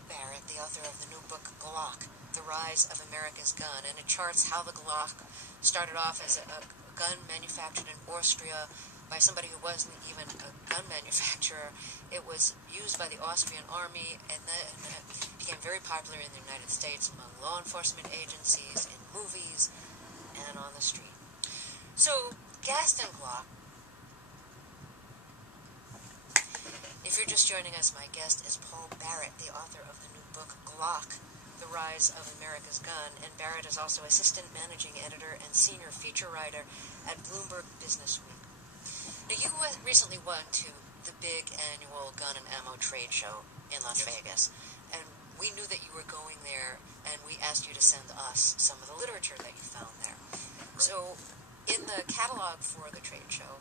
Paul Barrett, the author of the new book Glock, The Rise of America's Gun, and it charts how the Glock started off as a gun manufactured in Austria by somebody who wasn't even a gun manufacturer. It was used by the Austrian army, and then it became very popular in the United States among law enforcement agencies, in movies, and on the street. So, Gaston Glock. If you're just joining us, my guest is Paul Barrett, the author of the new book Glock, The Rise of America's Gun, and Barrett is also assistant managing editor and senior feature writer at Bloomberg Business Week. Now, you recently went to the big annual gun and ammo trade show in Las Vegas, and we knew that you were going there, and we asked you to send us some of the literature that you found there. Right. So, in the catalog for the trade show,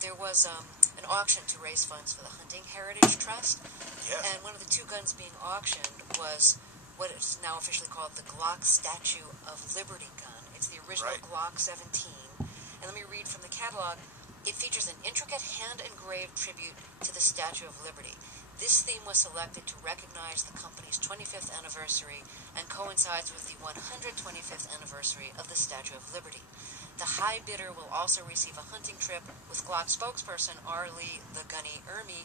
there was an auction to raise funds for the Hunting Heritage Trust, and one of the two guns being auctioned was what is now officially called the Glock Statue of Liberty gun. It's the original Glock 17, and let me read from the catalog. It features an intricate hand-engraved tribute to the Statue of Liberty. This theme was selected to recognize the company's 25th anniversary and coincides with the 125th anniversary of the Statue of Liberty. The high bidder will also receive a hunting trip with Glock spokesperson Arlie the Gunny Ermy,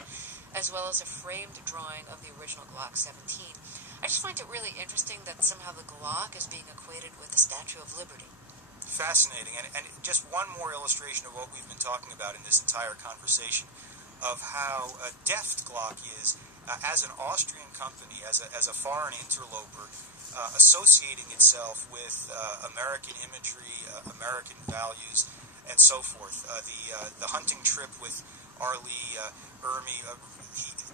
as well as a framed drawing of the original Glock 17. I just find it really interesting that somehow the Glock is being equated with the Statue of Liberty. Fascinating, and just one more illustration of what we've been talking about in this entire conversation, of how deft Glock is as an Austrian company, as a foreign interloper, associating itself with American imagery, American values, and so forth. The hunting trip with Arlie Ermy,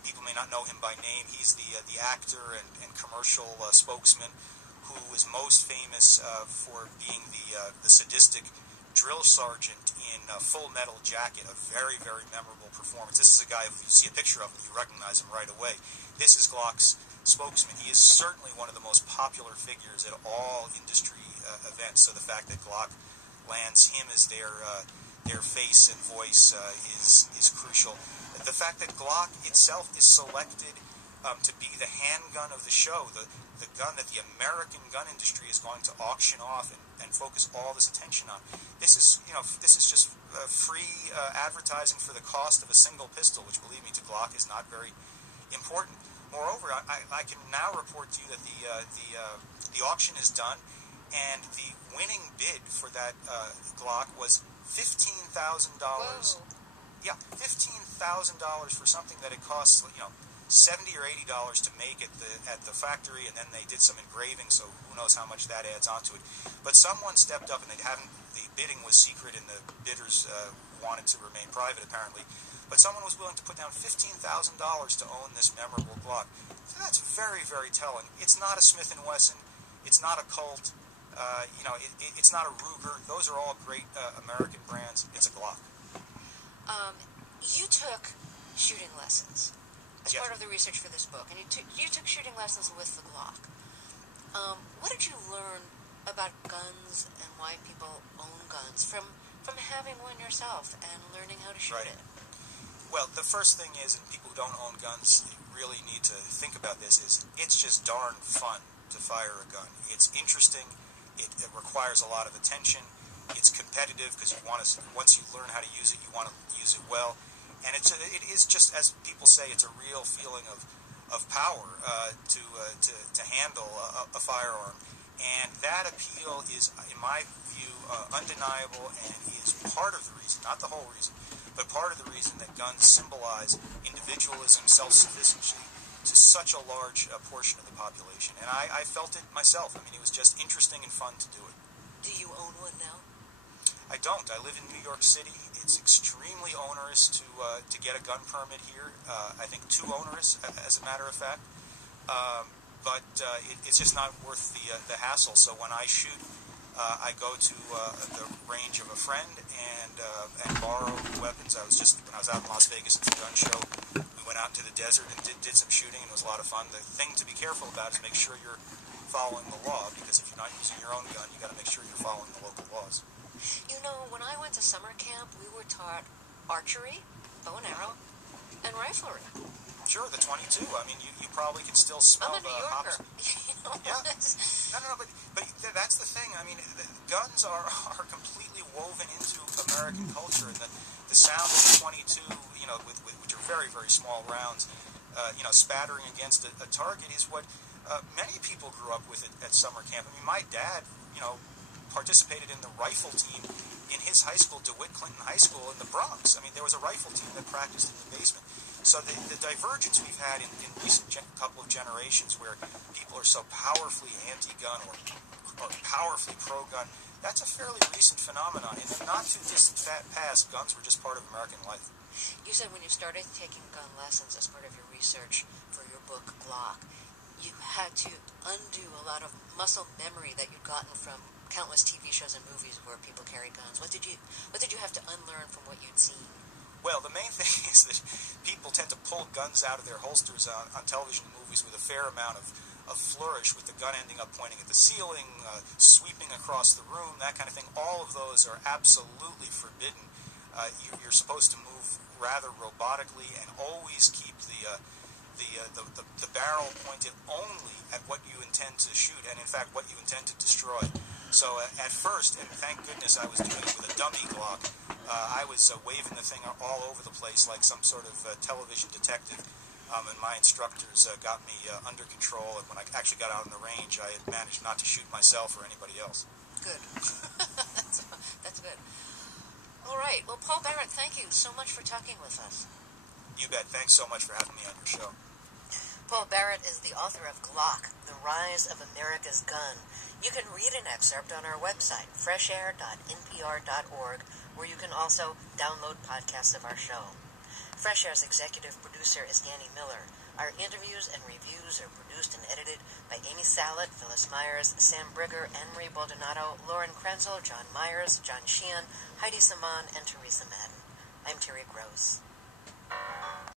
people may not know him by name. He's the actor and commercial spokesman who is most famous for being the sadistic drill sergeant in Full Metal Jacket, a very, very memorable performance. This is a guy, if you see a picture of him, you recognize him right away. This is Glock's spokesman. He is certainly one of the most popular figures at all industry events, so the fact that Glock lands him as their face and voice is crucial. The fact that Glock itself is selected to be the handgun of the show, the gun that the American gun industry is going to auction off and focus all this attention on. This is just free advertising for the cost of a single pistol, which, believe me, to Glock is not very important. Moreover, I can now report to you that the auction is done, and the winning bid for that Glock was $15,000. Yeah, $15,000 for something that it costs, $70 or $80 to make at the factory, and then they did some engraving, so who knows how much that adds onto it. But someone stepped up, and the bidding was secret, and the bidders wanted to remain private, apparently. But someone was willing to put down $15,000 to own this memorable Glock. So that's very, very telling. It's not a Smith & Wesson. It's not a Colt. It's not a Ruger. Those are all great American brands. It's a Glock. You took shooting lessons as part of the research for this book, and you took shooting lessons with the Glock. What did you learn about guns and why people own guns from having one yourself and learning how to shoot it? Well, the first thing is, and people who don't own guns really need to think about this, is it's just darn fun to fire a gun. It's interesting. It requires a lot of attention. It's competitive because once you learn how to use it, you want to use it well. And it is just, as people say, it's a real feeling of power to handle a firearm. And that appeal is, in my view, undeniable, and is part of the reason, not the whole reason, but part of the reason that guns symbolize individualism, self-sufficiency to such a large portion of the population. And I felt it myself. I mean, it was just interesting and fun to do it. Do you own one now? I don't. I live in New York City. It's extremely onerous to get a gun permit here. I think too onerous, as a matter of fact. But it's just not worth the hassle. So when I shoot, I go to the range of a friend and borrow weapons. When I was out in Las Vegas at the gun show, we went out into the desert and did some shooting, and it was a lot of fun. The thing to be careful about is make sure you're following the law, because if you're not using your own gun, you got to make sure you're following the local laws. When I went to summer camp, we were taught archery, bow and arrow, and riflery. Sure, the 22. I mean, you probably can still smell I'm a the New Yorker. hops. Yeah. No, but that's the thing. I mean, guns are completely woven into American culture, and the sound of the 22, which are very, very small rounds, spattering against a target is what many people grew up with at summer camp. I mean, my dad, participated in the rifle team in his high school, DeWitt Clinton High School in the Bronx. I mean, there was a rifle team that practiced in the basement. So the divergence we've had in recent couple of generations where people are so powerfully anti-gun or powerfully pro-gun, that's a fairly recent phenomenon. In the not-too-distant past, guns were just part of American life. You said when you started taking gun lessons as part of your research for your book, Glock, you had to undo a lot of muscle memory that you'd gotten from countless TV shows and movies where people carry guns. What did you have to unlearn from what you'd seen? Well, the main thing is that people tend to pull guns out of their holsters on television and movies with a fair amount of flourish, with the gun ending up pointing at the ceiling, sweeping across the room, that kind of thing. All of those are absolutely forbidden. You're supposed to move rather robotically and always keep the barrel pointed only at what you intend to shoot, and in fact what you intend to destroy. So at first, and thank goodness I was doing it with a dummy Glock, I was waving the thing all over the place like some sort of television detective, and my instructors got me under control, and when I actually got out on the range, I had managed not to shoot myself or anybody else. Good. That's good. All right. Well, Paul Barrett, thank you so much for talking with us. You bet. Thanks so much for having me on your show. Paul Barrett is the author of Glock, The Rise of America's Gun. You can read an excerpt on our website, freshair.npr.org, where you can also download podcasts of our show. Fresh Air's executive producer is Danny Miller. Our interviews and reviews are produced and edited by Amy Salet, Phyllis Myers, Sam Brigger, Anne-Marie Baldonado, Lauren Krenzel, John Myers, John Sheehan, Heidi Saman, and Teresa Madden. I'm Terry Gross.